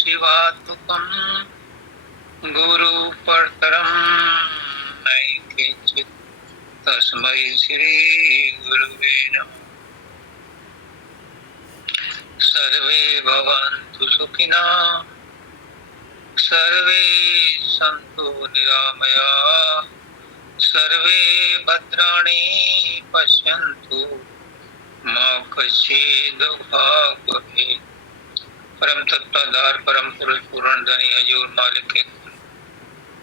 शिवात्मकं गुरु परतरं नहि किंचित् तस्मै श्री गुरुवे नमः। सर्वे भवन्तु सुखिनः, सर्वे सन्तु निरामयाः, सर्वे भद्राणि पश्यन्तु मा कश्चित् दुःखभाग् भवेत्। परम तत्वाधार परम पुरुष पूर्ण धनी हजूर मालिक के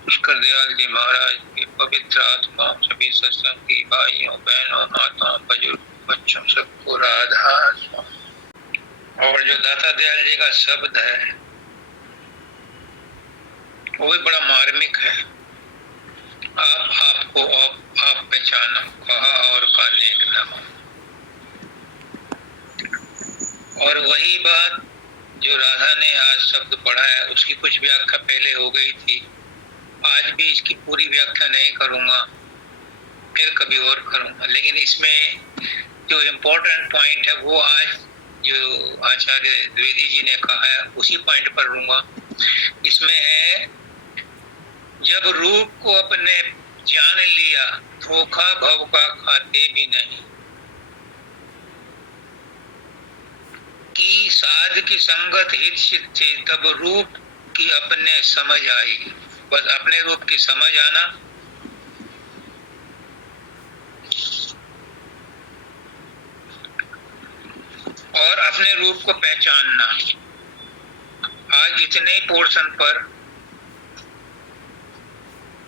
पुष्कर दयाल जी महाराज की पवित्र आत्मा सभी सत्संग की भाइयों बहनों माताओं बुजुर्ग बच्चों सबको राधा। और जो दाता दयाल जी का शब्द है वो भी बड़ा मार्मिक है। आपको आप पहचानो, कहा और का नेक नाम। और वही बात जो राधा ने आज शब्द पढ़ा है उसकी कुछ व्याख्या पहले हो गई थी। आज भी इसकी पूरी व्याख्या नहीं करूंगा, फिर कभी और करूंगा। लेकिन इसमें जो इम्पोर्टेंट पॉइंट है वो आज जो आचार्य द्विवेदी जी ने कहा है उसी पॉइंट पर लूंगा। इसमें है, जब रूप को अपने जान लिया धोखा भव का खाते भी नहीं, कि साध की संगत हित सिद्ध थे तब रूप की अपने समझ आई। बस अपने रूप की समझ आना और अपने रूप को पहचानना। आज इतने ही पोर्शन पर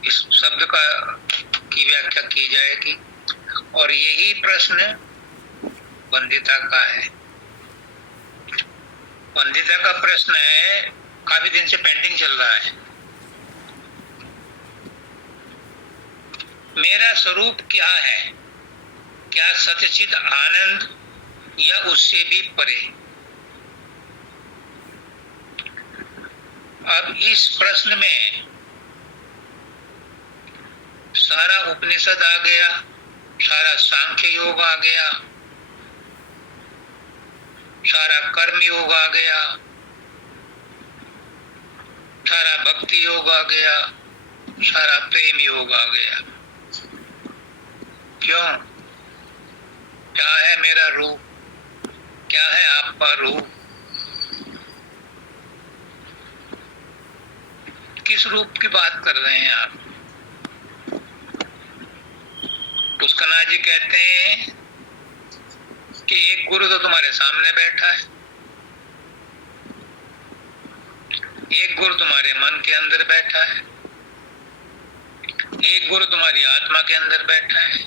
इस शब्द का की व्याख्या की जाएगी और यही प्रश्न वंदिता का है। वंदिता का प्रश्न है, काफी दिन से पेंडिंग चल रहा है। मेरा स्वरूप क्या है? क्या सच्चिद आनंद या उससे भी परे? अब इस प्रश्न में सारा उपनिषद आ गया, सारा सांख्य योग आ गया, सारा कर्म योग आ गया, सारा भक्ति योग आ गया, सारा प्रेम योग आ गया। क्यों? क्या है मेरा रूप? क्या है आपका रूप? किस रूप की बात कर रहे हैं आप? पुष्कना जी कहते हैं कि एक गुरु तो तुम्हारे सामने बैठा है, एक गुरु तुम्हारे मन के अंदर बैठा है, एक गुरु तुम्हारी आत्मा के अंदर बैठा है,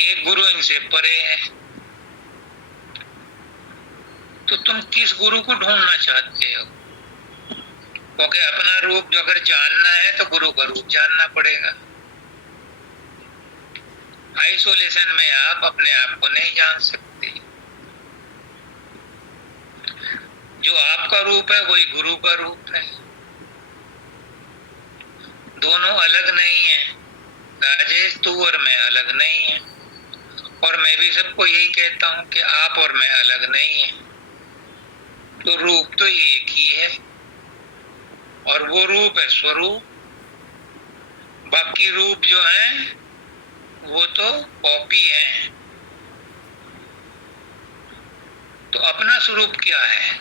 एक गुरु इनसे परे है। तो तुम किस गुरु को ढूंढना चाहते हो? क्योंकि अपना रूप जो अगर जानना है तो गुरु का रूप जानना पड़ेगा। आइसोलेशन में आप अपने आप को नहीं जान सकते। जो आपका रूप है वही गुरु का रूप है। दोनों अलग नहीं है। राजेश तू और मैं अलग नहीं है, और मैं भी सबको यही कहता हूं कि आप और मैं अलग नहीं है। तो रूप तो एक ही है और वो रूप है स्वरूप। बाकी रूप जो है वो तो कॉपी है। तो अपना स्वरूप क्या है?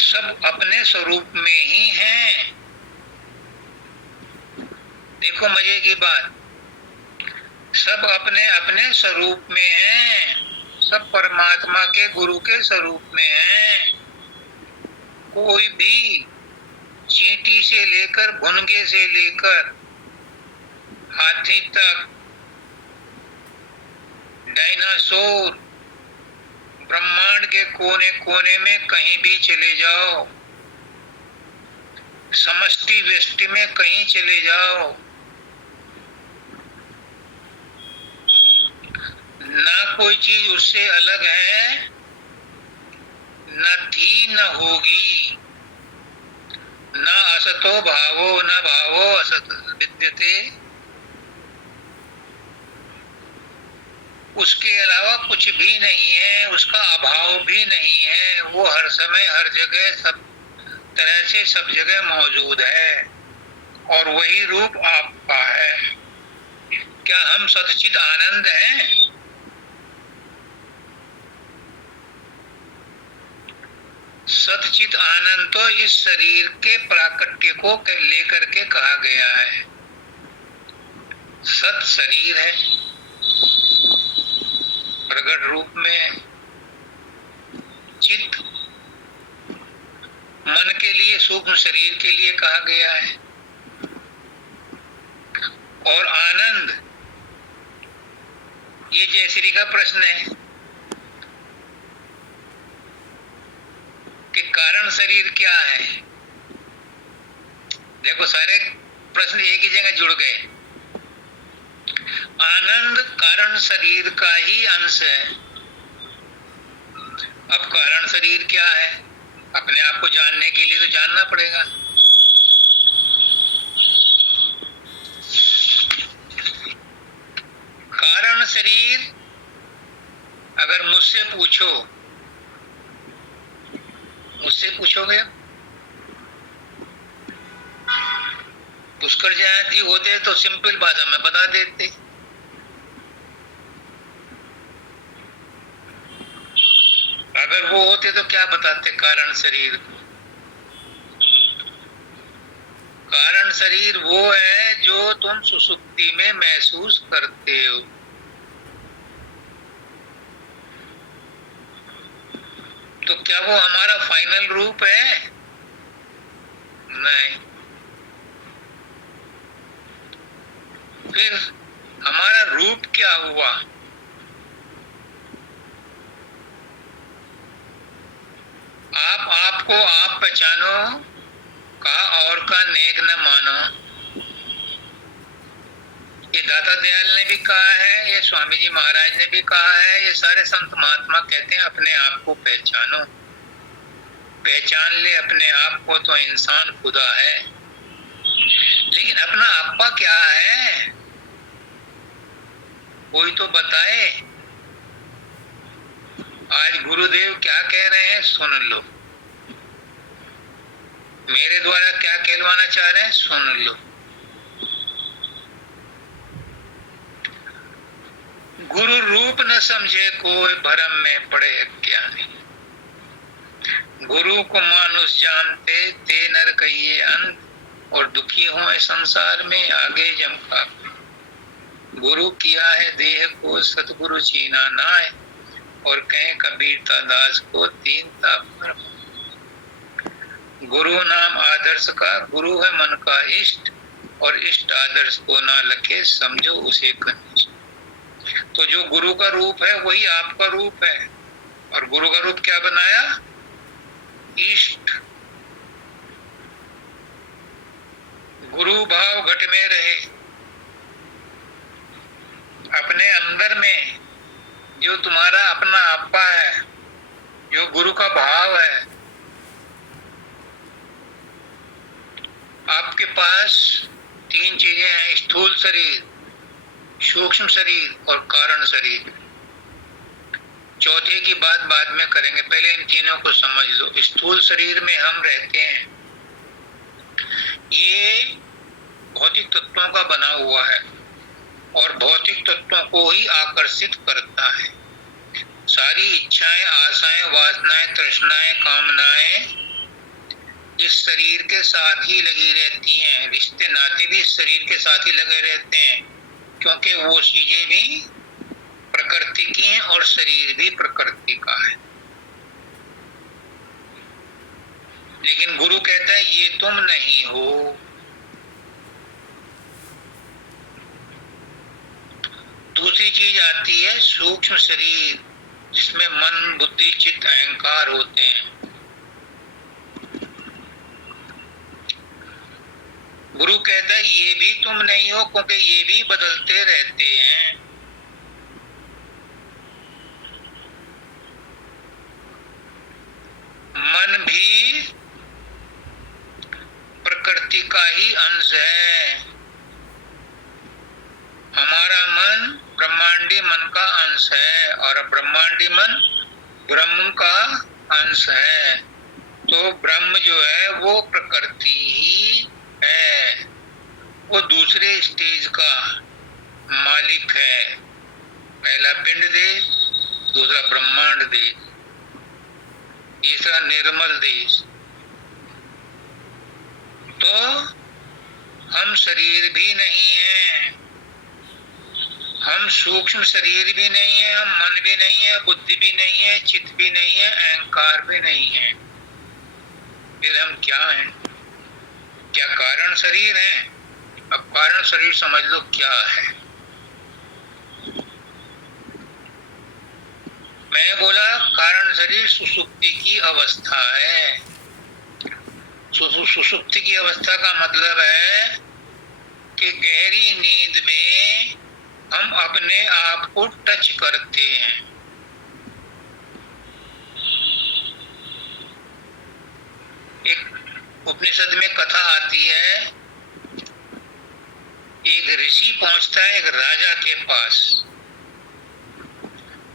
सब अपने स्वरूप में ही हैं। देखो मजे की बात, सब अपने अपने स्वरूप में हैं। सब परमात्मा के गुरु के स्वरूप में हैं। कोई भी चींटी से लेकर भुनगे से लेकर हाथी तक, डायनासोर, ब्रह्मांड के कोने कोने में कहीं भी चले जाओ, समष्टि व्यष्टि में कहीं चले जाओ, ना कोई चीज उससे अलग है, न थी न होगी। न असतो भावो न भावो असत विद्यते। उसके अलावा कुछ भी नहीं है, उसका अभाव भी नहीं है। वो हर समय हर जगह सब तरह से सब जगह मौजूद है और वही रूप आपका है। क्या हम सच्चित आनंद हैं? सच्चित आनंद तो इस शरीर के प्राकट्य को लेकर के कहा गया है। सत शरीर है प्रकट रूप में, चित मन के लिए सूक्ष्म शरीर के लिए कहा गया है, और आनंद ये जयश्री का प्रश्न है कि कारण शरीर क्या है। देखो सारे प्रश्न एक ही जगह जुड़ गए। आनंद कारण शरीर का ही अंश है। अब कारण शरीर क्या है, अपने आप को जानने के लिए तो जानना पड़ेगा। कारण शरीर अगर मुझसे पूछोगे, पुष्कर जयंती होते तो सिंपल भाषा में बता देते। अगर वो होते तो क्या बताते कारण शरीर को? कारण शरीर वो है जो तुम सुसुप्ति में महसूस करते हो। तो क्या वो हमारा फाइनल रूप है? नहीं। फिर हमारा रूप क्या हुआ? आपको आप पहचानो, का और का नेक न मानो। ये दाता दयाल ने भी कहा है, ये स्वामी जी महाराज ने भी कहा है, ये सारे संत महात्मा कहते हैं अपने आप को पहचानो। पहचान ले अपने आप को तो इंसान खुदा है। लेकिन अपना आपा क्या है, कोई तो बताए। आज गुरुदेव क्या कह रहे हैं सुन लो, मेरे द्वारा क्या कहलवाना चाह रहे हैं सुन लो। गुरु रूप न समझे कोई भ्रम में पड़े अज्ञानी। गुरु को मानुष जानते ते नर कहिए अंत, और दुखी हो संसार में आगे जमका। गुरु किया है देह को सतगुरु चीना नाय, और कहें कबीरता दास को तीन ताप। गुरु नाम आदर्श का, गुरु है मन का इष्ट, और इष्ट आदर्श को ना लगे समझो उसे कनिष्ठ। तो जो गुरु का रूप है वही आपका रूप है। और गुरु का रूप क्या बनाया? इष्ट। गुरु भाव घट में रहे। अपने अंदर में जो तुम्हारा अपना आपा है, जो गुरु का भाव है, आपके पास तीन चीजें हैं, स्थूल शरीर, सूक्ष्म शरीर और कारण शरीर। चौथे की बात बाद में करेंगे, पहले इन तीनों को समझ लो। स्थूल शरीर में हम रहते हैं, ये भौतिक तत्वों का बना हुआ है और भौतिक तत्वों को ही आकर्षित करता है। सारी इच्छाएं, आशाएं, वासनाएं, तृष्णाएं, कामनाएं इस शरीर के साथ ही लगी रहती हैं। रिश्ते नाते भी इस शरीर के साथ ही लगे रहते हैं, क्योंकि वो चीजें भी प्रकृति की हैं और शरीर भी प्रकृति का है। लेकिन गुरु कहता है ये तुम नहीं हो। दूसरी चीज आती है सूक्ष्म शरीर, जिसमें मन, बुद्धि, चित्त, अहंकार होते हैं। गुरु कहता है ये भी तुम नहीं हो, क्योंकि ये भी बदलते रहते हैं। मन भी प्रकृति का ही अंश है। हमारा मन ब्रह्मांडी मन का अंश है और ब्रह्मांडी मन ब्रह्म का अंश है। तो ब्रह्म जो है वो प्रकृति ही है, वो दूसरे स्टेज का मालिक है। पहला पिंड देश, दूसरा ब्रह्मांड देश, तीसरा निर्मल देश। तो हम शरीर भी नहीं हैं, हम सूक्ष्म शरीर भी नहीं है, हम मन भी नहीं है, बुद्धि भी नहीं है, चित्त भी नहीं है, अहंकार भी नहीं है। फिर हम क्या हैं? क्या कारण शरीर हैं? अब कारण शरीर समझ लो क्या है। मैं बोला कारण शरीर सुषुप्ति की अवस्था है। सुषुप्ति की अवस्था का मतलब है कि गहरी नींद में हम अपने आप को टच करते हैं। एक उपनिषद में कथा आती है, एक ऋषि पहुंचता है एक राजा के पास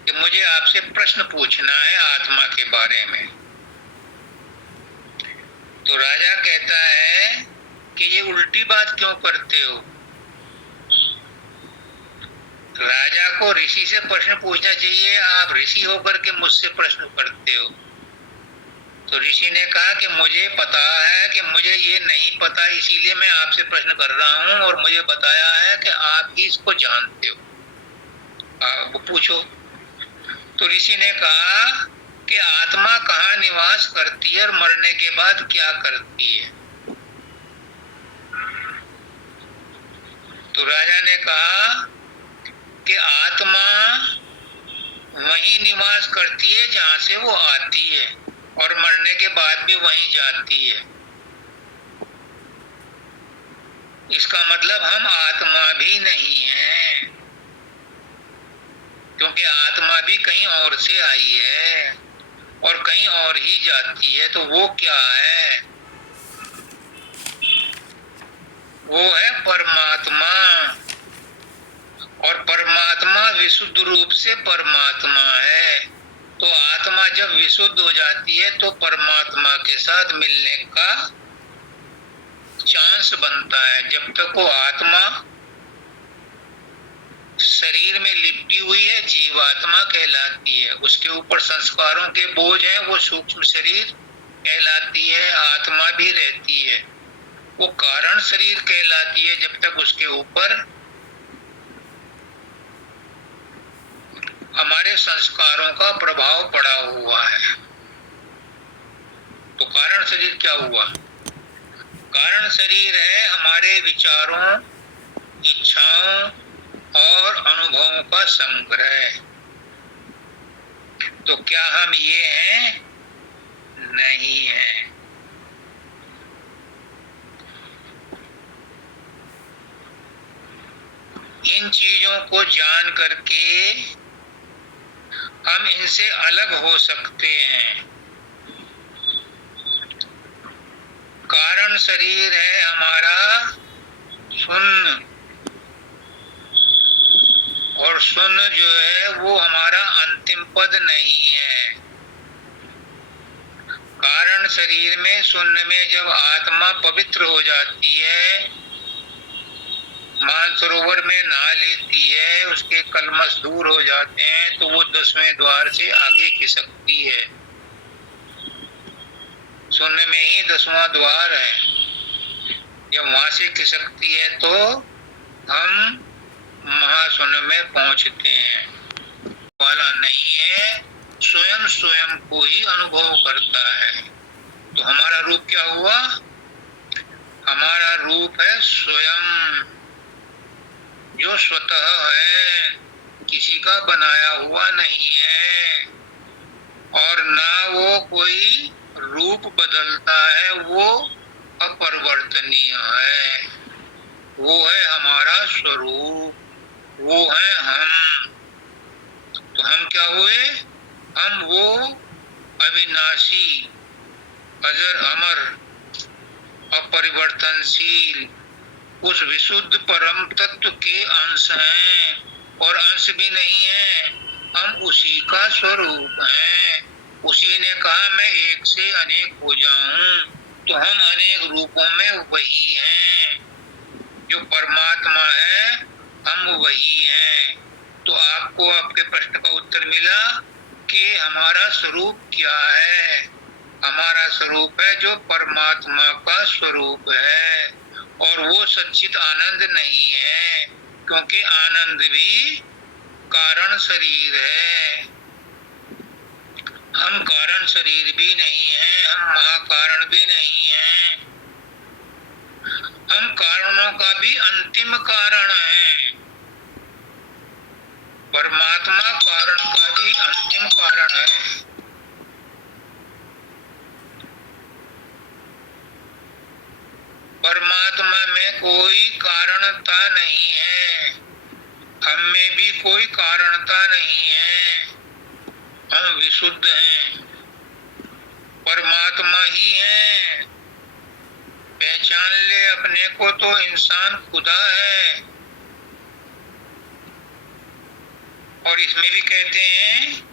कि मुझे आपसे प्रश्न पूछना है आत्मा के बारे में। तो राजा कहता है कि ये उल्टी बात क्यों करते हो? राजा को ऋषि से प्रश्न पूछना चाहिए, आप ऋषि होकर के मुझसे प्रश्न करते हो। तो ऋषि ने कहा कि मुझे पता है कि मुझे ये नहीं पता, इसीलिए मैं आपसे प्रश्न कर रहा हूं और मुझे बताया है कि आप ही इसको जानते हो, आप पूछो। तो ऋषि ने कहा कि आत्मा कहाँ निवास करती है और मरने के बाद क्या करती है? तो राजा ने कहा कि आत्मा वहीं निवास करती है जहां से वो आती है और मरने के बाद भी वहीं जाती है। इसका मतलब हम आत्मा भी नहीं हैं, क्योंकि आत्मा भी कहीं और से आई है और कहीं और ही जाती है। तो वो क्या है? वो है परमात्मा, और परमात्मा विशुद्ध रूप से परमात्मा है। तो आत्मा जब विशुद्ध हो जाती है तो परमात्मा के साथ मिलने का चांस बनता है। जब तक वो आत्मा शरीर में लिपटी हुई है, जीवात्मा कहलाती है। उसके ऊपर संस्कारों के बोझ हैं, वो सूक्ष्म शरीर कहलाती है, आत्मा भी रहती है। वो कारण शरीर कहलाती है जब तक उसके ऊपर हमारे संस्कारों का प्रभाव पड़ा हुआ है। तो कारण शरीर क्या हुआ? कारण शरीर है हमारे विचारों, इच्छाओं और अनुभवों का संग्रह। तो क्या हम ये हैं? नहीं है। इन चीजों को जान करके हम इनसे अलग हो सकते हैं। कारण शरीर है हमारा शून्य, और शून्य जो है वो हमारा अंतिम पद नहीं है। कारण शरीर में शून्य में जब आत्मा पवित्र हो जाती है, मानसरोवर में नहा लेती है, उसके कलमश दूर हो जाते हैं, तो वो 10वें द्वार से आगे खिसकती है। शून्य में ही 10वां द्वार है। जब वहां से खिसकती है तो हम महाशून्य में पहुंचते हैं। वाला नहीं है, स्वयं स्वयं को ही अनुभव करता है। तो हमारा रूप क्या हुआ? हमारा रूप है स्वयं, जो स्वतः है, किसी का बनाया हुआ नहीं है, और ना वो कोई रूप बदलता है, वो अपरिवर्तनीय है। वो है हमारा स्वरूप, वो है हम। तो हम क्या हुए? हम वो अविनाशी, अजर अमर, अपरिवर्तनशील उस विशुद्ध परम तत्व के अंश हैं, और अंश भी नहीं है, हम उसी का स्वरूप हैं। उसी ने कहा मैं एक से अनेक हो जाऊं, तो हम अनेक रूपों में वही हैं। जो परमात्मा है हम वही हैं। तो आपको आपके प्रश्न का उत्तर मिला कि हमारा स्वरूप क्या है। हमारा स्वरूप है जो परमात्मा का स्वरूप है, और वो सच्चित आनंद नहीं है, क्योंकि आनंद भी कारण शरीर है। हम कारण शरीर भी नहीं है, हम महाकारण भी नहीं है। हम कारणों का भी अंतिम कारण है। परमात्मा कारण का भी अंतिम कारण है। परमात्मा में कोई कारणता नहीं है, हम में भी कोई कारणता नहीं है। हम विशुद्ध हैं, परमात्मा ही है। पहचान ले अपने को तो इंसान खुदा है। और इसमें भी कहते हैं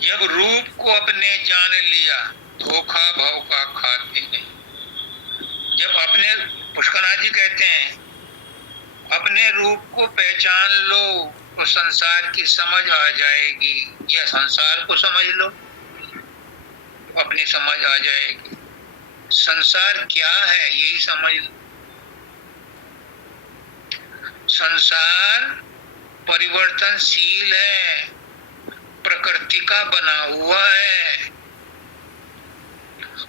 जब रूप को अपने जान लिया, धोखा भाव का खाते हैं। जब अपने, पुष्करनाथ जी कहते हैं, अपने रूप को पहचान लो तो संसार की समझ आ जाएगी, या संसार को समझ लो अपनी समझ आ जाएगी। संसार क्या है यही समझ लो। संसार परिवर्तनशील है, प्रकृति का बना हुआ है,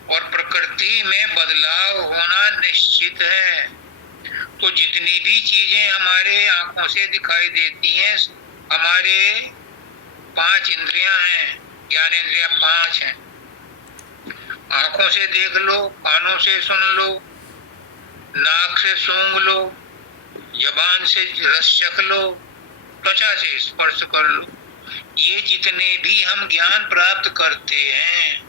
और प्रकृति में बदलाव होना निश्चित है। तो जितनी भी चीजें हमारे आंखों से दिखाई देती हैं, हमारे 5 इंद्रियां हैं, ज्ञानेंद्रिया 5 हैं। आंखों से देख लो, कानों से सुन लो, नाक से सूंघ लो, जबान से रस चख लो, त्वचा से स्पर्श कर लो। ये जितने भी हम ज्ञान प्राप्त करते हैं,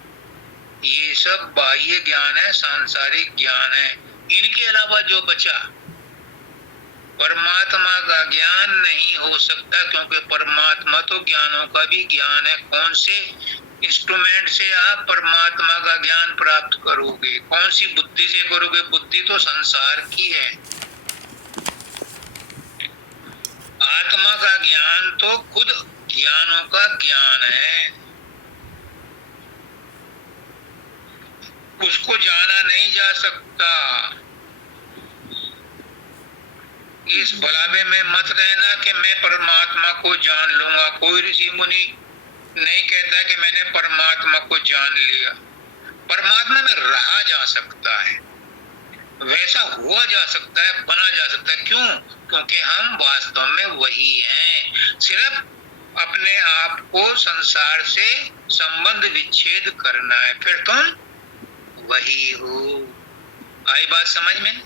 ये सब बाह्य ज्ञान है, सांसारिक ज्ञान है। इनके अलावा जो बचा, परमात्मा का ज्ञान नहीं हो सकता, क्योंकि परमात्मा तो ज्ञानों का भी ज्ञान है। कौन से इंस्ट्रूमेंट से आप परमात्मा का ज्ञान प्राप्त करोगे? कौन सी बुद्धि से करोगे? बुद्धि तो संसार की है। आत्मा का ज्ञान तो खुद ज्ञानों का ज्ञान है, उसको जाना नहीं जा सकता। इस भलावे में मत रहना कि मैं परमात्मा को जान लूंगा। कोई ऋषि मुनि नहीं कहता कि मैंने परमात्मा को जान लिया। परमात्मा में रहा जा सकता है, वैसा हुआ जा सकता है, बना जा सकता है। क्यों? क्योंकि हम वास्तव में वही हैं। सिर्फ अपने आप को संसार से संबंध विच्छेद करना है, फिर तुम वही हो। आई बात समझ में?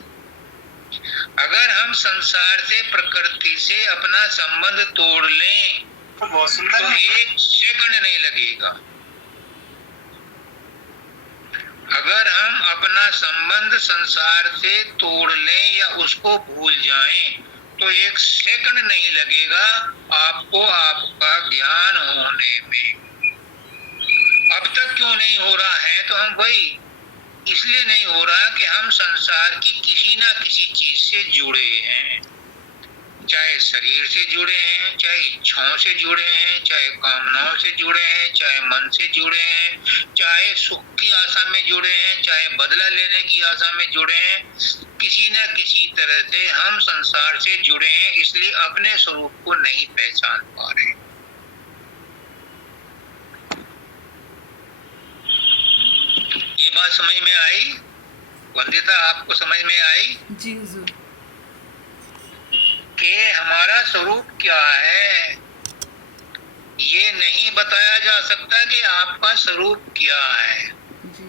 अगर हम संसार से, प्रकृति से अपना संबंध तोड़ लें तो बहुत सुंदर, तो 1 सेकंड नहीं लगेगा। अगर हम अपना संबंध संसार से तोड़ लें या उसको भूल जाएं, तो 1 सेकंड नहीं लगेगा आपको आपका ज्ञान होने में। अब तक क्यों नहीं हो रहा है? तो हम वही इसलिए नहीं हो रहा कि हम संसार की किसी ना किसी चीज से जुड़े हैं। चाहे शरीर से जुड़े हैं, चाहे इच्छाओं से जुड़े हैं, चाहे कामनाओं से जुड़े हैं, चाहे मन से जुड़े हैं, चाहे सुख की आशा में जुड़े हैं, चाहे बदला लेने की आशा में जुड़े हैं। किसी न किसी तरह से हम संसार से जुड़े हैं, इसलिए अपने स्वरूप को नहीं पहचान पा रहे। ये बात समझ में आई? वंदिता, आपको समझ में आई? जी हुजूर। कि हमारा स्वरूप क्या है, ये नहीं बताया जा सकता कि आपका स्वरूप क्या है। जी।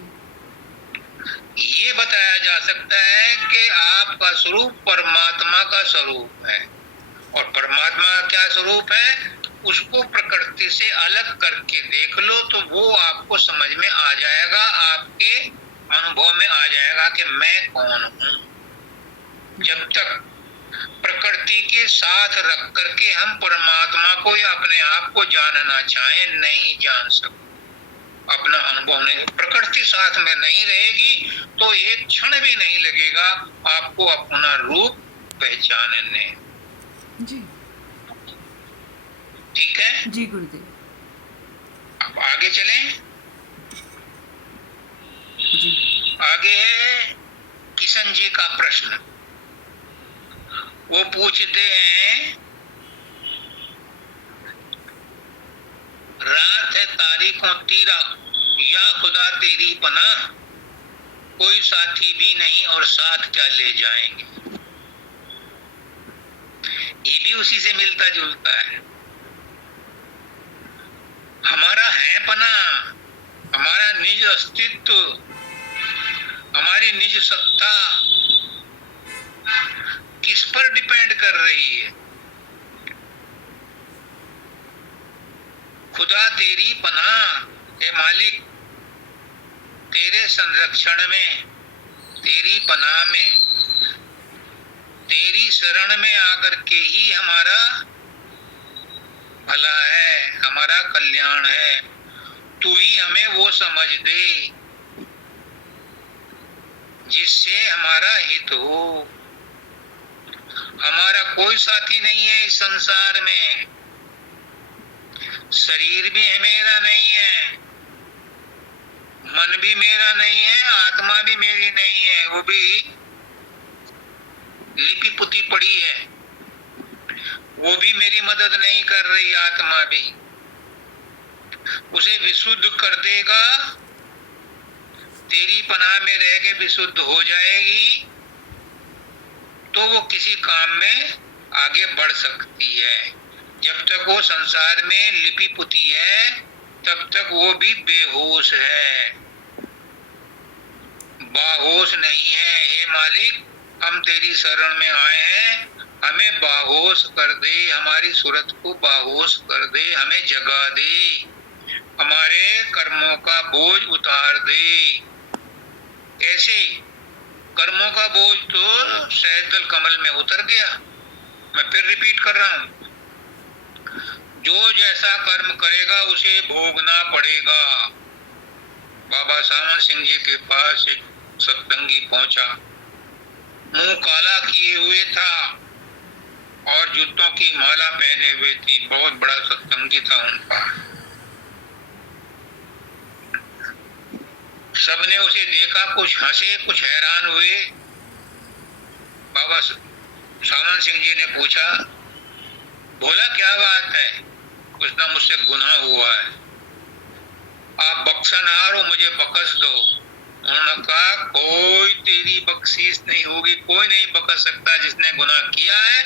ये बताया जा सकता है कि आपका स्वरूप परमात्मा का स्वरूप है। और परमात्मा का क्या स्वरूप है? उसको प्रकृति से अलग करके देख लो तो वो आपको समझ में आ जाएगा, आपके अनुभव में आ जाएगा कि मैं कौन हूं। जब तक प्रकृति के साथ रख करके हम परमात्मा को या अपने आप को जानना चाहें, नहीं जान सकते। अपना अनुभव नहीं, प्रकृति साथ में नहीं रहेगी तो एक क्षण भी नहीं लगेगा आपको अपना रूप पहचानने। जी ठीक है जी गुरुदेव। अब आगे चलें। जी आगे है किशन जी का प्रश्न। वो पूछते हैं, रात है तारीखों तीरा या खुदा तेरी पनाह, कोई साथी भी नहीं और साथ क्या ले जाएंगे। ये भी उसी से मिलता जुलता है। हमारा है पना, हमारा निज अस्तित्व, हमारी निज सत्ता किस पर डिपेंड कर रही है। खुदा तेरी पनाह, हे मालिक तेरे संरक्षण में, तेरी पनाह में, तेरी शरण में आकर के ही हमारा भला है, हमारा कल्याण है। तू ही हमें वो समझ दे जिससे हमारा हित हो। हमारा कोई साथी नहीं है इस संसार में, शरीर भी मेरा नहीं है, मन भी मेरा नहीं है, आत्मा भी मेरी नहीं है, वो भी लिपि पुती पड़ी है, वो भी मेरी मदद नहीं कर रही। आत्मा भी उसे विशुद्ध कर देगा, तेरी पनाह में रह के विशुद्ध हो जाएगी तो वो किसी काम में आगे बढ़ सकती है। जब तक वो संसार में लिपि पुती है तब तक वो भी बेहोश है, बाहोश नहीं है। हे मालिक हम तेरी शरण में आए हैं, हमें बाहोश कर दे, हमारी सूरत को बाहोश कर दे, हमें जगा दे, हमारे कर्मों का बोझ उतार दे। कैसे? कर्मों का बोझ तो सहजदल कमल में उतर गया। मैं फिर रिपीट कर रहा हूं, जो जैसा कर्म करेगा उसे भोगना पड़ेगा। बाबा सावन सिंह जी के पास एक सत्संगी पहुंचा, मुंह काला किए हुए था और जूतों की माला पहने हुए थी, बहुत बड़ा सत्संगी था उनका। सबने उसे देखा, कुछ हंसे कुछ हैरान हुए। बाबा सावन सिंह जी ने पूछा, बोला क्या बात है? उसने मुझसे गुनाह हुआ है, आप बख्शनहार हो, मुझे बख्श दो। उन्होंने कहा कोई तेरी बख्शीश नहीं होगी, कोई नहीं बख्श सकता। जिसने गुनाह किया है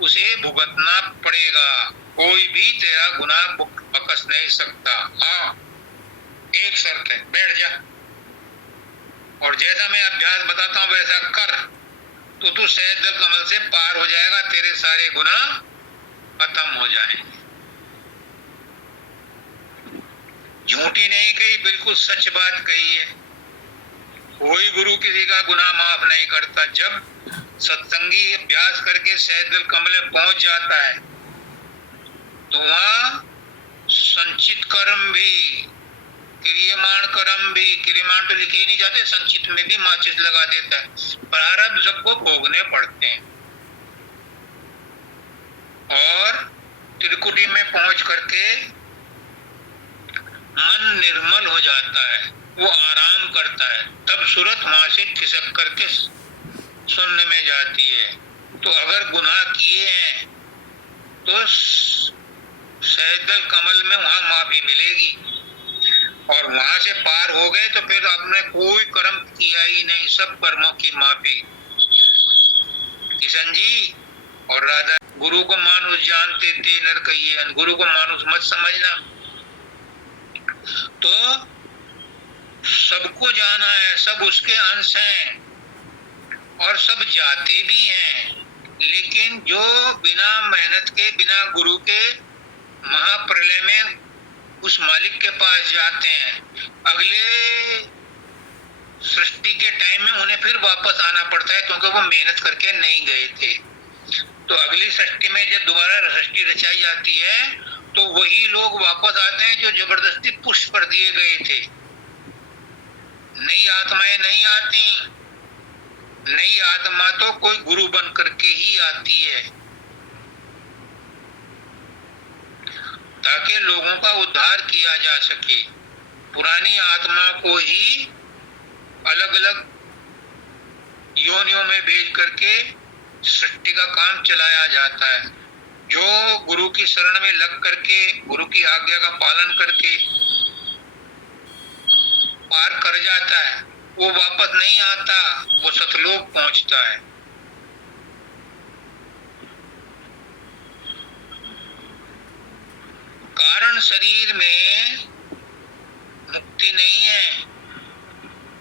उसे भुगतना पड़ेगा, कोई भी तेरा गुनाह बख्श नहीं सकता। हाँ एक शर्त है, बैठ जा और जैसा मैं अभ्यास बताता हूँ वैसा कर तो तू सहजदल कमल से पार हो जाएगा, तेरे सारे गुनाह खत्म हो जाएंगे। झूठी नहीं कही, बिल्कुल सच बात कही है। कोई गुरु किसी का गुनाह माफ नहीं करता। जब सत्संगी अभ्यास करके सहजदल कमल में पहुंच जाता है तो वहां संचित कर्म भी, क्रियमाण कर्म भी, क्रियमाण तो लिखे ही नहीं जाते, संचित में भी माचिस लगा देता है। प्रारब्ध सबको भोगने पड़ते हैं। और त्रिकुटी में पहुंच करके मन निर्मल हो जाता है, वो आराम करता है, तब सूरत वहां से खिसक करके शून्य में जाती है। तो अगर गुनाह किए हैं तो सहजदल कमल में वहां माफी मिलेगी, और वहां से पार हो गए तो फिर आपने कोई कर्म किया ही नहीं, सब कर्मों की माफी। किशन जी और राधा, गुरु को मानुष जानते थे नर कहिए, गुरु को मानुष मत समझना। तो सबको जाना है, सब उसके अंश हैं और सब जाते भी हैं, लेकिन जो बिना मेहनत के, बिना गुरु के महाप्रलय में उस मालिक के पास जाते हैं, अगले सृष्टि के टाइम में उन्हें फिर वापस आना पड़ता है, क्योंकि वो मेहनत करके नहीं गए थे। तो अगली सृष्टि में जब दोबारा सृष्टि रचाई जाती है, तो वही लोग वापस आते हैं जो जबरदस्ती पुश कर दिए गए थे। नई आत्माएं नहीं आती, नई आत्मा तो कोई गुरु बन करके ही आती है, ताकि लोगों का उद्धार किया जा सके। पुरानी आत्मा को ही अलग अलग योनियों में भेज करके सृष्टि का काम चलाया जाता है। जो गुरु की शरण में लग करके गुरु की आज्ञा का पालन करके पार कर जाता है, वो वापस नहीं आता, वो सतलोक पहुंचता है। कारण शरीर में मुक्ति नहीं है।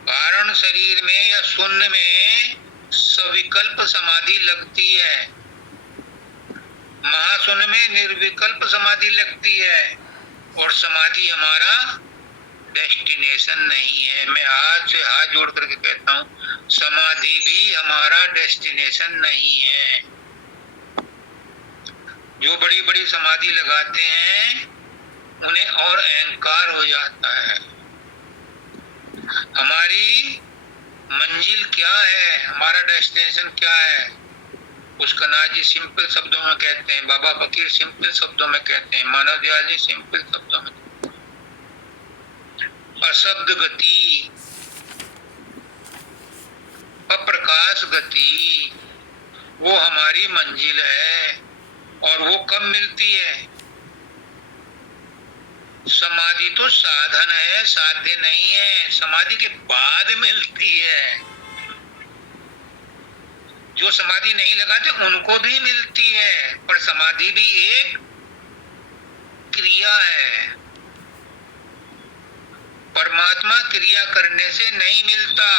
कारण शरीर में या शून्य में सविकल्प समाधि लगती है, महाशून्य में निर्विकल्प समाधि लगती है। और समाधि हमारा डेस्टिनेशन नहीं है। मैं आज से हाथ जोड़ करके कहता हूँ, समाधि भी हमारा डेस्टिनेशन नहीं है। जो बड़ी बड़ी समाधि लगाते हैं उन्हें और अहंकार हो जाता है। हमारी मंजिल क्या है, हमारा डेस्टिनेशन क्या है, उसका नाज जी सिंपल शब्दों में कहते हैं, बाबा फकीर सिंपल शब्दों में कहते हैं, मानव दयाल जी सिंपल शब्दों में, अशब्द गति, अप्रकाश गति, वो हमारी मंजिल है। और वो कब मिलती है? समाधि तो साधन है, साध्य नहीं है। समाधि के बाद मिलती है। जो समाधि नहीं लगाते उनको भी मिलती है, पर समाधि भी एक क्रिया है। परमात्मा क्रिया करने से नहीं मिलता,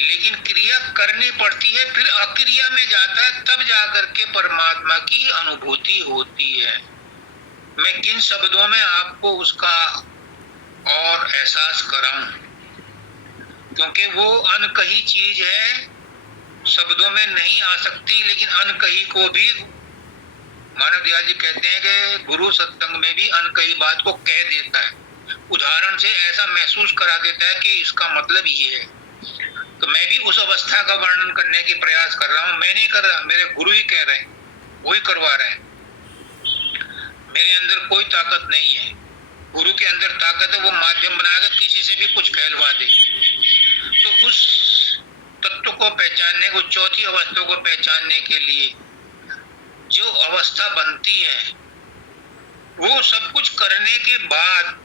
लेकिन क्रिया करनी पड़ती है, फिर अक्रिया में जाता है, तब जाकर के परमात्मा की अनुभूति होती है। मैं किन शब्दों में आपको उसका और एहसास कराऊं, क्योंकि वो अनकही चीज है, शब्दों में नहीं आ सकती, लेकिन अनकही को भी मानव दयाल जी कहते हैं कि गुरु सत्संग में भी अनकही बात को कह देता है, उदाहरण से ऐसा महसूस करा देता है कि इसका मतलब ये है। तो मैं भी उस अवस्था का वर्णन करने की प्रयास कर रहा हूँ। मैं नहीं कर रहा, मेरे गुरु ही कह रहे हैं, वही करवा रहे हैं। मेरे अंदर कोई ताकत नहीं है, गुरु के अंदर ताकत है, वो माध्यम बनाकर किसी से भी कुछ कहलवा दे। तो उस तत्व को पहचानने को, चौथी अवस्था को पहचानने के लिए जो अवस्था बनती है, वो सब कुछ करने के बाद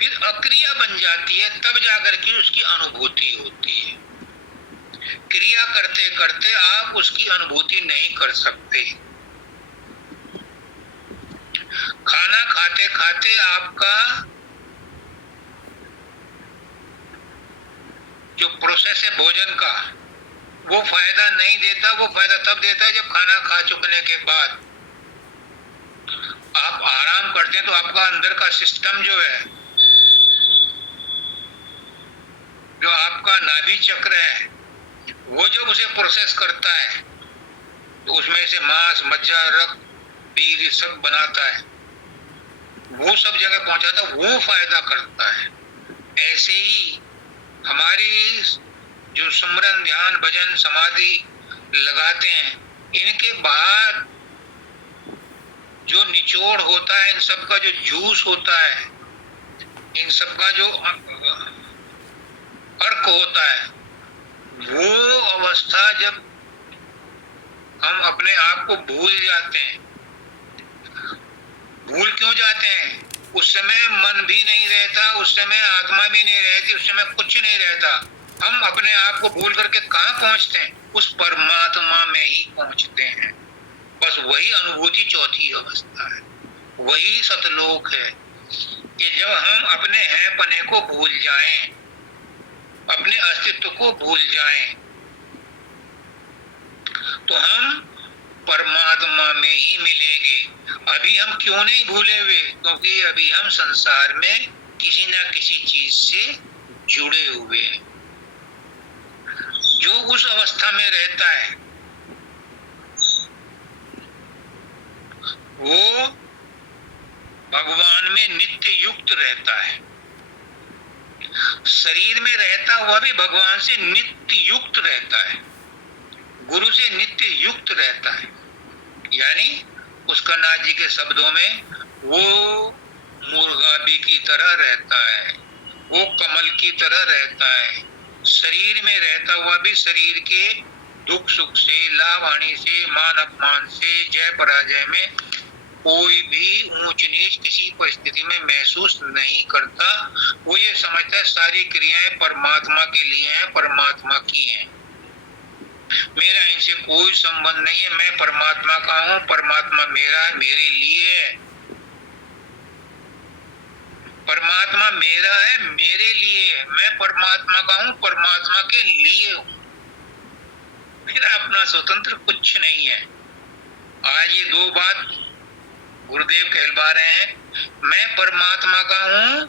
फिर अक्रिया बन जाती है, तब जाकर के उसकी अनुभूति होती है। क्रिया करते करते आप उसकी अनुभूति नहीं कर सकते। खाना खाते खाते आपका जो प्रोसेस है भोजन का, वो फायदा नहीं देता। वो फायदा तब देता है जब खाना खा चुकने के बाद आप आराम करते हैं, तो आपका अंदर का सिस्टम जो है, जो आपका नाभि चक्र है, वो जब उसे प्रोसेस करता है तो उसमें से मांस, मज्जा, रक्त, बीज सब बनाता है, वो सब जगह पहुंचाता है, वो फायदा करता है। ऐसे ही हमारी जो सुमरन, ध्यान, भजन, समाधि लगाते हैं, इनके बाद जो निचोड़ होता है, इन सब का जो जूस होता है, इन सब का जो अर्क होता है, वो अवस्था जब हम अपने आप को भूल जाते हैं। भूल क्यों जाते हैं? उस समय मन भी नहीं रहता, उस समय आत्मा भी नहीं रहती, उस समय कुछ नहीं रहता। हम अपने आप को भूल करके कहाँ पहुंचते हैं? उस परमात्मा में ही पहुंचते हैं। बस वही अनुभूति चौथी अवस्था है, वही सतलोक है कि जब हम अपने हैं पने को भूल जाएं, अपने अस्तित्व को भूल जाएं, तो हम परमात्मा में ही मिलेंगे। अभी हम क्यों नहीं भूले हुए? क्योंकि अभी हम संसार में किसी न किसी चीज से जुड़े हुए हैं। जो उस अवस्था में रहता है वो भगवान में नित्य युक्त रहता है। शरीर में रहता हुआ भी भगवान से नित्य युक्त रहता है, गुरु से नित्य युक्त रहता है। यानी उसका नाथ जी के शब्दों में वो मुर्गाबी की तरह रहता है, वो कमल की तरह रहता है। शरीर में रहता हुआ भी शरीर के दुख सुख से, लाभ हानि से, मान अपमान से, जय पराजय में कोई भी ऊंच नीच किसी परिस्थिति में महसूस नहीं करता। वो ये समझता है सारी क्रियाएं परमात्मा के लिए हैं, परमात्मा की हैं, मेरा इनसे कोई संबंध नहीं है। मैं परमात्मा का हूँ, परमात्मा मेरा है, मेरे लिए है। परमात्मा मेरा है, मेरे लिए है। मैं परमात्मा का हूँ, परमात्मा के लिए हूँ। मेरा अपना स्वतंत्र कुछ नहीं है। आज ये दो बात गुरुदेव कहलवा रहे हैं। मैं परमात्मा का हूँ,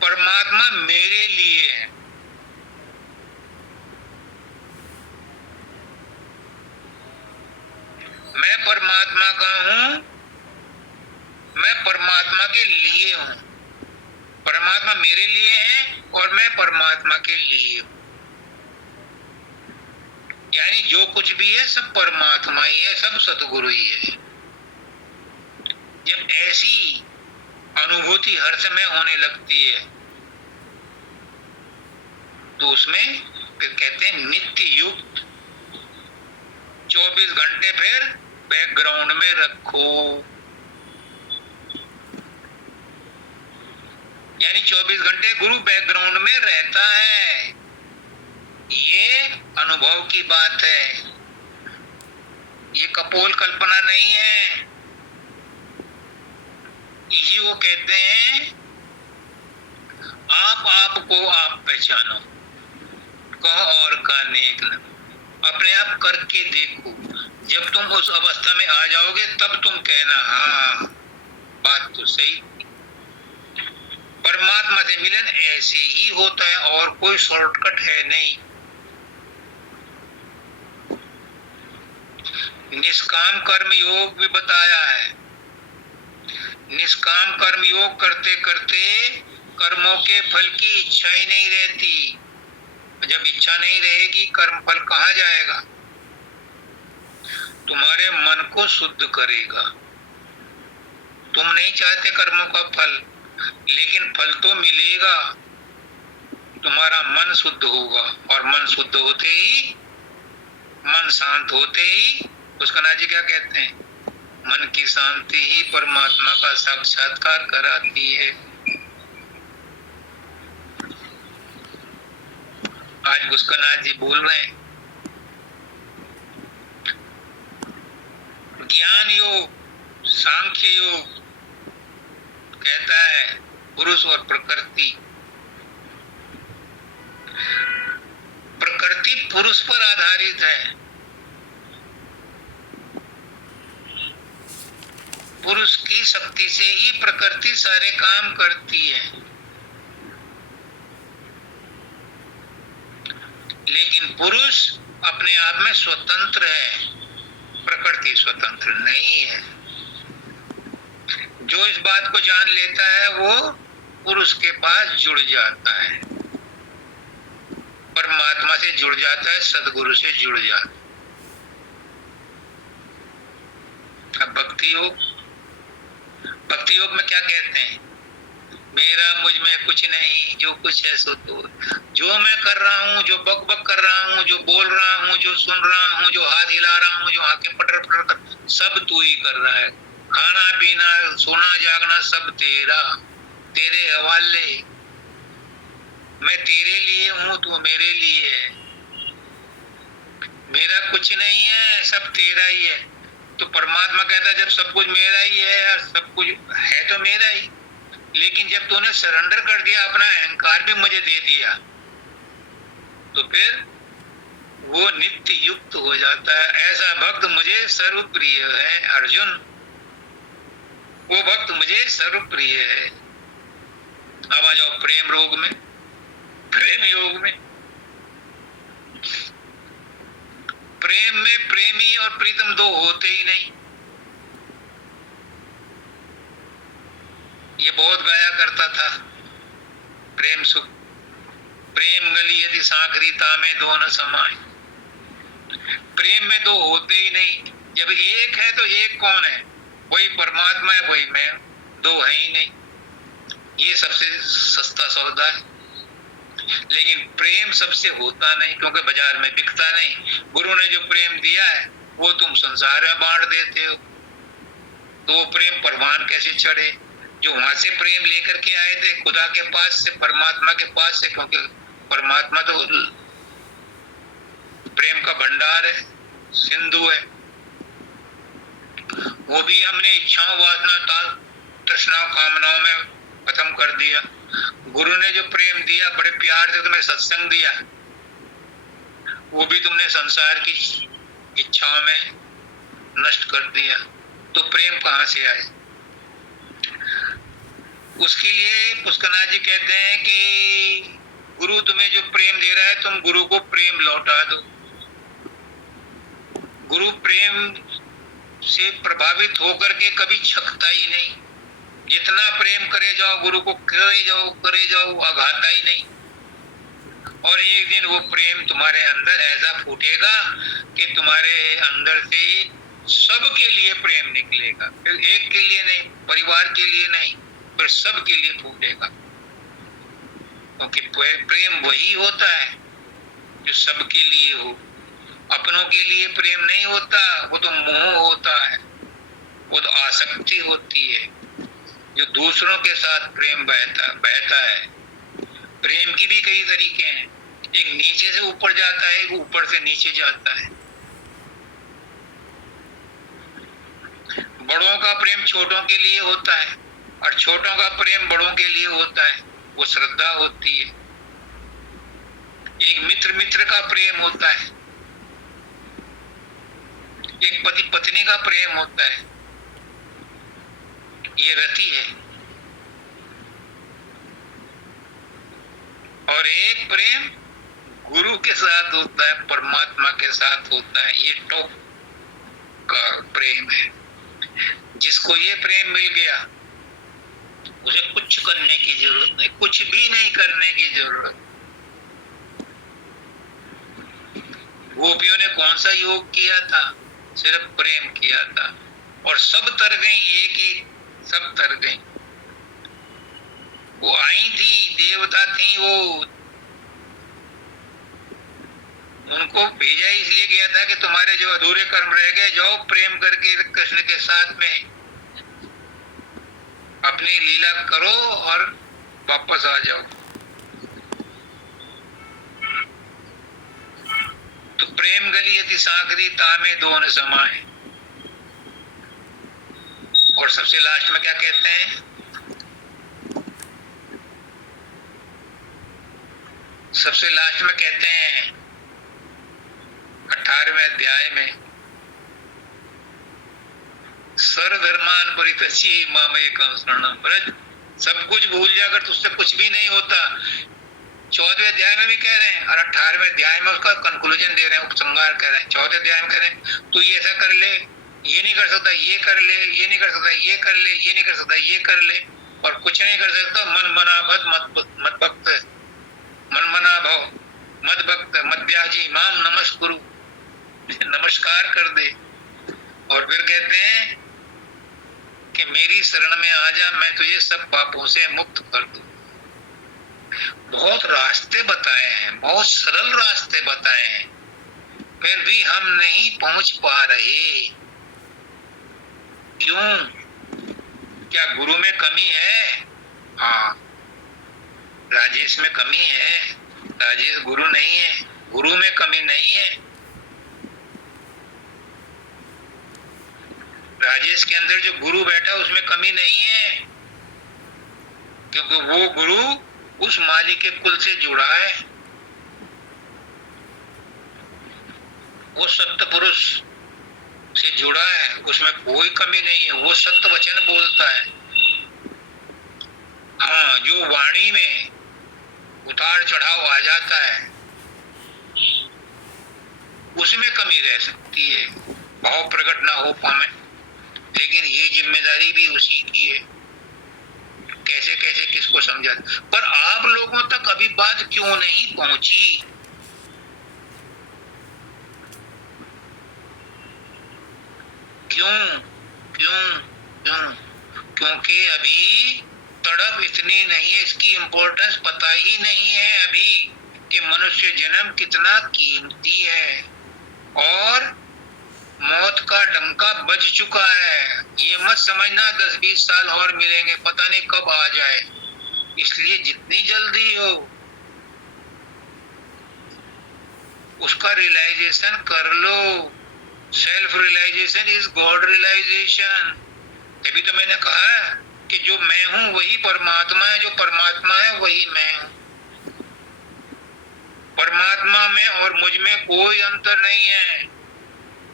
परमात्मा मेरे लिए है। मैं परमात्मा का हूँ, मैं परमात्मा के लिए हूँ। परमात्मा मेरे लिए है और मैं परमात्मा के लिए हूँ। यानी जो कुछ भी है सब परमात्मा ही है, सब सतगुरु ही है। जब ऐसी अनुभूति हर समय होने लगती है तो उसमें फिर कहते हैं नित्य युक्त। 24 घंटे फिर बैकग्राउंड में रखो। यानी 24 घंटे गुरु बैकग्राउंड में रहता है। ये अनुभव की बात है, ये कपोल कल्पना नहीं है। इसी को कहते हैं आपको आप पहचानो, कहो और का नेक न। अपने आप करके देखो। जब तुम उस अवस्था में आ जाओगे तब तुम कहना हाँ बात तो सही। परमात्मा से मिलन ऐसे ही होता है और कोई शॉर्टकट है नहीं। निष्काम कर्म योग भी बताया है। निष्काम कर्म योग करते करते कर्मों के फल की इच्छा ही नहीं रहती। जब इच्छा नहीं रहेगी कर्म फल कहाँ जाएगा? तुम्हारे मन को शुद्ध करेगा। तुम नहीं चाहते कर्मों का फल, लेकिन फल तो मिलेगा। तुम्हारा मन शुद्ध होगा और मन शुद्ध होते ही, मन शांत होते ही, उसका नाथ जी क्या कहते हैं? मन की शांति ही परमात्मा का साक्षात्कार कराती है। आज पुष्करनाथ जी बोल रहे हैं ज्ञान योग, सांख्य योग कहता है पुरुष और प्रकृति। प्रकृति पुरुष पर आधारित है। पुरुष की शक्ति से ही प्रकृति सारे काम करती है। लेकिन पुरुष अपने आप में स्वतंत्र है, प्रकृति स्वतंत्र नहीं है। जो इस बात को जान लेता है वो पुरुष के पास जुड़ जाता है, परमात्मा से जुड़ जाता है, सदगुरु से जुड़ जाता है। अब भक्ति योग, भक्ति योग में क्या कहते हैं? मेरा मुझ में कुछ नहीं, जो कुछ है सो तो। जो मैं कर रहा हूँ, जो बक बक कर रहा हूँ, जो बोल रहा हूँ, जो सुन रहा हूँ, जो हाथ हिला रहा हूँ, जो आंखें पटर पटर कर, सब तू ही कर रहा है। खाना पीना सोना जागना सब तेरा, तेरे हवाले। मैं तेरे लिए हूँ, तू मेरे लिए है। मेरा कुछ नहीं है, सब तेरा ही है। तो परमात्मा कहता है जब सब कुछ मेरा ही है, सब कुछ है तो मेरा ही, लेकिन जब तूने सरेंडर कर दिया, अपना अहंकार भी मुझे दे दिया, तो फिर वो नित्य युक्त हो जाता है। ऐसा भक्त मुझे सर्व प्रिय है अर्जुन, वो भक्त मुझे सर्व प्रिय है। अब आ जाओ प्रेम रोग में, प्रेम योग में। प्रेम में प्रेमी और प्रीतम दो होते ही नहीं। ये बहुत गाया करता था प्रेम सुख। प्रेम गली यदि सांकरी तामे दो न समाए। प्रेम में दो होते ही नहीं। जब एक है तो एक कौन है? वही परमात्मा है, वही मैं, दो है ही नहीं। ये सबसे सस्ता सौदा है। लेकिन प्रेम सबसे होता नहीं, क्योंकि बाजार में बिकता नहीं। गुरु ने जो प्रेम दिया है वो तुम संसार में बांट देते हो, तो वो प्रेम परवान कैसे चढ़े? जो वहां से प्रेम लेकर के आए थे खुदा के पास से, परमात्मा के पास से, क्योंकि परमात्मा तो प्रेम का भंडार है, सिंधु है। वो भी हमने इच्छाओं वासना तृष्णा कामनाओं में खत्म कर दिया। गुरु ने जो प्रेम दिया, बड़े प्यार से तुम्हें सत्संग दिया, वो भी तुमने संसार की इच्छाओं में नष्ट कर दिया। तो प्रेम कहां से आए? उसके लिए पुष्कना जी कहते हैं कि गुरु तुम्हें जो प्रेम दे रहा है, तुम गुरु को प्रेम लौटा दो। गुरु प्रेम से प्रभावित होकर के कभी छकता ही नहीं। जितना प्रेम करे जाओ गुरु को, करे जाओ आघाता ही नहीं। और एक दिन वो प्रेम तुम्हारे अंदर ऐसा फूटेगा कि तुम्हारे अंदर से सबके लिए प्रेम निकलेगा। फिर एक के लिए नहीं, परिवार के लिए नहीं, फिर सबके लिए फूटेगा। क्योंकि प्रेम वही होता है जो सबके लिए हो। अपनों के लिए प्रेम नहीं होता, वो तो मोह होता है, वो तो आसक्ति होती है। जो दूसरों के साथ प्रेम बहता है। प्रेम की भी कई तरीके हैं। एक नीचे से ऊपर जाता है, एक ऊपर से नीचे जाता है। बड़ों का प्रेम छोटों के लिए होता है और छोटों का प्रेम बड़ों के लिए होता है, वो श्रद्धा होती है। एक मित्र मित्र का प्रेम होता है, एक पति पत्नी का प्रेम होता है, ये रति है। और एक प्रेम गुरु के साथ होता है, परमात्मा के साथ होता है, ये टॉप का प्रेम है। जिसको ये प्रेम मिल गया उसे कुछ करने की जरूरत नहीं, कुछ भी नहीं करने की जरूरत। गोपियों ने कौन सा योग किया था? सिर्फ प्रेम किया था और सब तर गई, एक एक सब तर गई। वो आई थी, देवता थी, वो उनको भेजा इसलिए गया था कि तुम्हारे जो अधूरे कर्म रह गए, जाओ प्रेम करके कृष्ण के साथ में अपनी लीला करो और वापस आ जाओ। तो प्रेम गली यदि सांकरी तामे दो न समाए। और सबसे लास्ट में क्या कहते हैं? सबसे लास्ट में कहते हैं 18वें अध्याय में, सर्वधर्मान परित्यज्य माम एकम शरणम व्रज। सब कुछ भूल जाकर तुझसे कुछ भी नहीं होता। 14वें अध्याय में भी कह रहे हैं और 18वें अध्याय में उसका कंक्लूजन दे रहे हैं, उपसंहार कर रहे हैं। 14वें अध्याय में कह रहे हैं तू ये ऐसा कर ले, ये नहीं कर सकता, ये कर ले, ये नहीं कर सकता, ये कर ले, ये नहीं कर सकता, ये कर ले, और कुछ नहीं कर सकता। मन मना मत भक्त, मन मना भव मत भक्त मध्याजी माम नमस्कुरु, नमस्कार कर दे। और फिर कहते हैं कि मेरी शरण में आ जा, मैं तुझे सब पापों से मुक्त कर दूं। बहुत रास्ते बताए हैं, बहुत सरल रास्ते बताए हैं, फिर भी हम नहीं पहुंच पा रहे। क्यों? क्या गुरु में कमी है? हाँ, राजेश में कमी है। राजेश गुरु नहीं है, गुरु में कमी नहीं है। राजेश के अंदर जो गुरु बैठा उसमें कमी नहीं है, क्योंकि वो गुरु उस माली के कुल से जुड़ा है। वो सत्य पुरुष से जुड़ा है, उसमें कोई कमी नहीं है, वो सत्य वचन बोलता है। हाँ, जो वाणी में उतार चढ़ाव आ जाता है उसमें कमी रह सकती है, भाव प्रकट ना हो पाए, लेकिन ये जिम्मेदारी भी उसी की है, कैसे कैसे किसको समझा। पर आप लोगों तक अभी बात क्यों नहीं पहुंची? क्यों क्यों क्यों? क्योंकि अभी तड़प इतनी नहीं है, इसकी इंपॉर्टेंस पता ही नहीं है अभी कि मनुष्य जन्म कितना कीमती है और मौत का डंका बज चुका है। ये मत समझना 10-20 साल और मिलेंगे, पता नहीं कब आ जाए, इसलिए जितनी जल्दी हो उसका रियलाइजेशन कर लो। Self realization is God realization. तभी तो मैंने कहा कि जो मैं हूं वही परमात्मा है, जो परमात्मा है वही मैं हूं। परमात्मा में और मुझ में कोई अंतर नहीं है,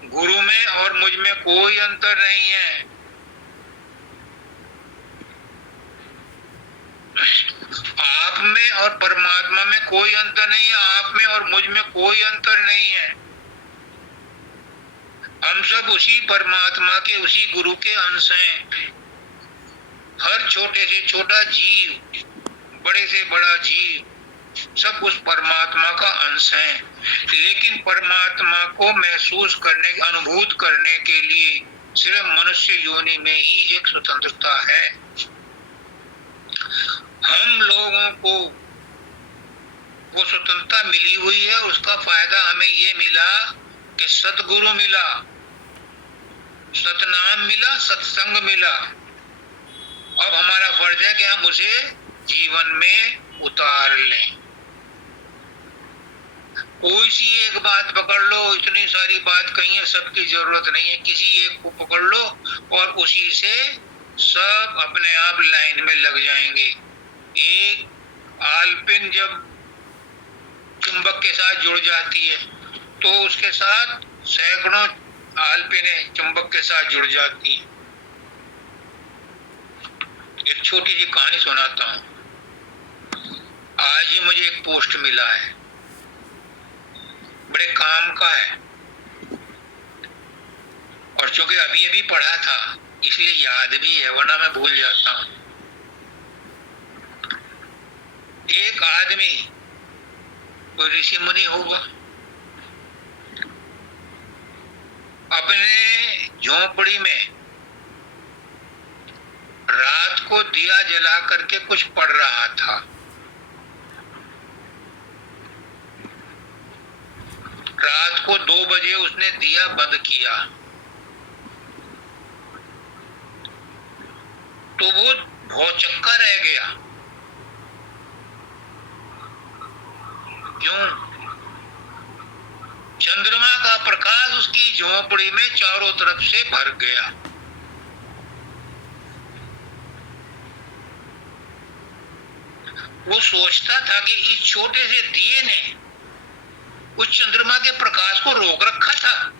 गुरु में और मुझ में कोई अंतर नहीं है। आप में और परमात्मा में कोई अंतर नहीं है, आप में और मुझ में कोई अंतर नहीं है। हम सब उसी परमात्मा के, उसी गुरु के अंश हैं। हर छोटे से छोटा जीव, बड़े से बड़ा जीव, सब उस परमात्मा का अंश है। लेकिन परमात्मा को महसूस करने, अनुभूत करने के लिए सिर्फ मनुष्य योनि में ही एक स्वतंत्रता है। हम लोगों को वो स्वतंत्रता मिली हुई है, उसका फायदा हमें ये मिला कि सतगुरु मिला, सतनाम मिला, सत्संग मिला। अब हमारा फर्ज है कि हम उसे जीवन में उतार लें। कोई सी एक बात पकड़ लो, इतनी सारी बात कही है, सबकी जरूरत नहीं है, किसी एक को पकड़ लो और उसी से सब अपने आप लाइन में लग जाएंगे। एक आलपिन जब चुंबक के साथ जुड़ जाती है तो उसके साथ सैकड़ों आलपिनें चुंबक के साथ जुड़ जाती हैं। एक छोटी सी कहानी सुनाता हूं। आज ही मुझे एक पोस्ट मिला है, बड़े काम का है, और चूंकि अभी अभी पढ़ा था इसलिए याद भी है, वरना मैं भूल जाता हूं। एक आदमी, कोई ऋषि मुनि होगा, अपने झोपड़ी में रात को दिया जला करके कुछ पढ़ रहा था। रात को 2 बजे उसने दिया बंद किया तो वो भौचक्का रह गया। क्यों? चंद्रमा का प्रकाश उसकी झोपड़ी में चारों तरफ से भर गया। वो सोचता था कि इस छोटे से दिए ने उस चंद्रमा के प्रकाश को रोक रखा था।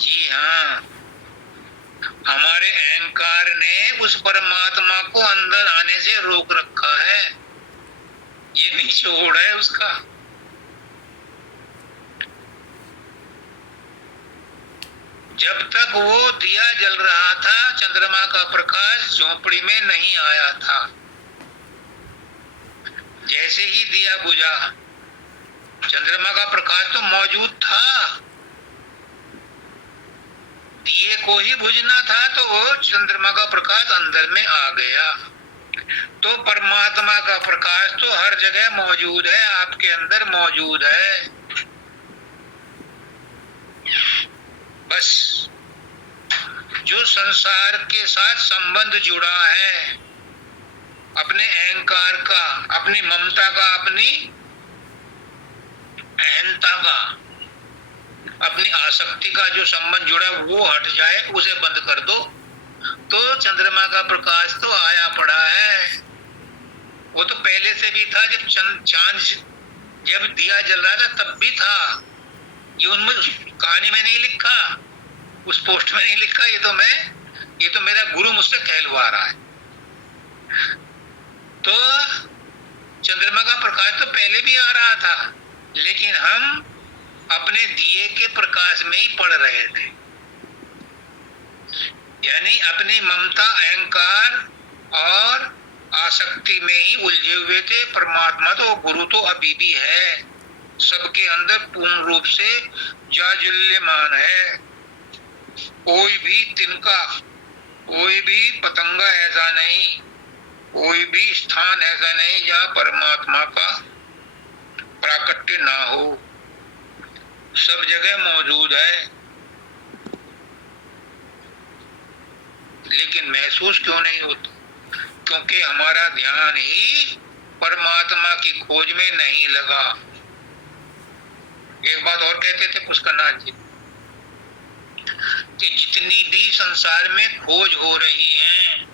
जी हाँ, हमारे अहंकार ने उस परमात्मा को अंदर आने से रोक रखा है, ये निचोड़ है उसका। जब तक वो दिया जल रहा था चंद्रमा का प्रकाश झोपड़ी में नहीं आया था। जैसे ही दिया बुझा, चंद्रमा का प्रकाश तो मौजूद था, दिए को ही बुझना था, तो वो चंद्रमा का प्रकाश अंदर में आ गया। तो परमात्मा का प्रकाश तो हर जगह मौजूद है, आपके अंदर मौजूद है। बस जो संसार के साथ संबंध जुड़ा है, अपने अहंकार का, अपनी ममता का, अपनी अहंता का, अपनी आसक्ति का जो संबंध जुड़ा है वो हट जाए, उसे बंद कर दो, तो चंद्रमा का प्रकाश तो आया पड़ा है। वो तो पहले से भी था, जब चांद जब दिया जल रहा था तब भी था। ये उनमें कहानी में नहीं लिखा, उस पोस्ट में नहीं लिखा, ये तो मेरा गुरु मुझसे कहलवा रहा है। तो चंद्रमा का प्रकाश तो पहले भी आ रहा था, लेकिन हम अपने दिए के प्रकाश में ही पड़ रहे थे, यानी अपनी ममता, अहंकार और आसक्ति में ही उलझे हुए थे। परमात्मा तो, गुरु तो अभी भी है, सबके अंदर पूर्ण रूप से जाज्वल्यमान है। कोई भी तिनका, कोई भी पतंगा ऐसा नहीं, कोई भी स्थान ऐसा नहीं जहाँ परमात्मा का प्राकट्य ना हो, सब जगह मौजूद है। लेकिन महसूस क्यों नहीं होता? क्योंकि हमारा ध्यान ही परमात्मा की खोज में नहीं लगा। एक बात और कहते थे पुष्करनाथ जी कि जितनी भी संसार में खोज हो रही है,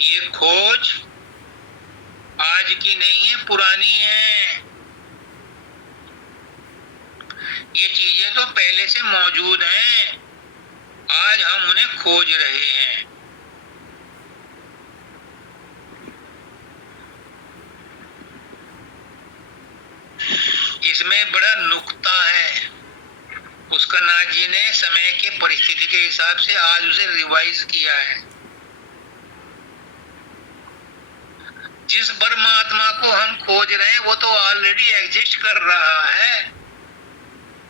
ये खोज आज की नहीं है, पुरानी है। ये चीजें तो पहले से मौजूद हैं, आज हम उन्हें खोज रहे हैं। इसमें बड़ा नुक्ता है। पुष्करनाथ जी ने समय के परिस्थिति के हिसाब से आज उसे रिवाइज किया है। जिस परमात्मा को हम खोज रहे हैं वो तो ऑलरेडी एग्जिस्ट कर रहा है।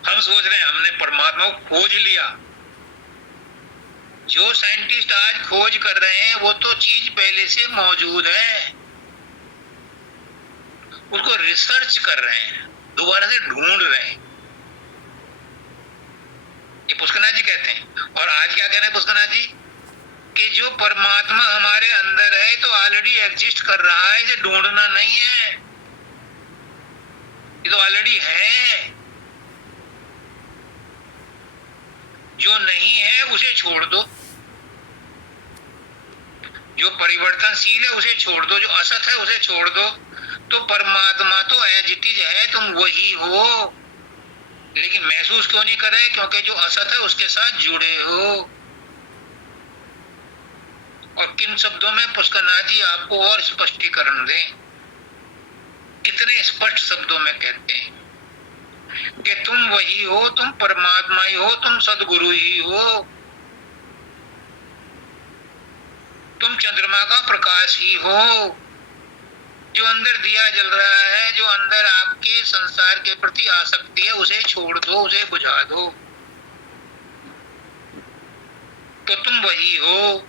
हम सोच रहे हैं हमने परमात्मा को खोज लिया। जो साइंटिस्ट आज खोज कर रहे हैं वो तो चीज पहले से मौजूद है, उसको रिसर्च कर रहे हैं, दोबारा से ढूंढ रहे हैं। ये पुष्करनाथ जी कहते हैं। और आज क्या कह रहे हैं पुष्करनाथ जी कि जो परमात्मा हमारे अंदर है तो ऑलरेडी एग्जिस्ट कर रहा है, इसे ढूंढना नहीं है, ये तो ऑलरेडी है। जो नहीं है उसे छोड़ दो, जो परिवर्तनशील है उसे छोड़ दो, जो असत है उसे छोड़ दो। तो परमात्मा तो एज इट इज है, तुम वही हो, लेकिन महसूस क्यों नहीं कर रहे? क्योंकि जो असत है उसके साथ जुड़े हो। और किन शब्दों में पुष्करनाथ जी आपको और स्पष्टीकरण दें, कितने स्पष्ट शब्दों में कहते हैं कि तुम वही हो, तुम परमात्मा ही हो, तुम सदगुरु ही हो, तुम चंद्रमा का प्रकाश ही हो। जो अंदर दिया जल रहा है, जो अंदर आपके संसार के प्रति आसक्ति है, उसे छोड़ दो, उसे बुझा दो, तो तुम वही हो।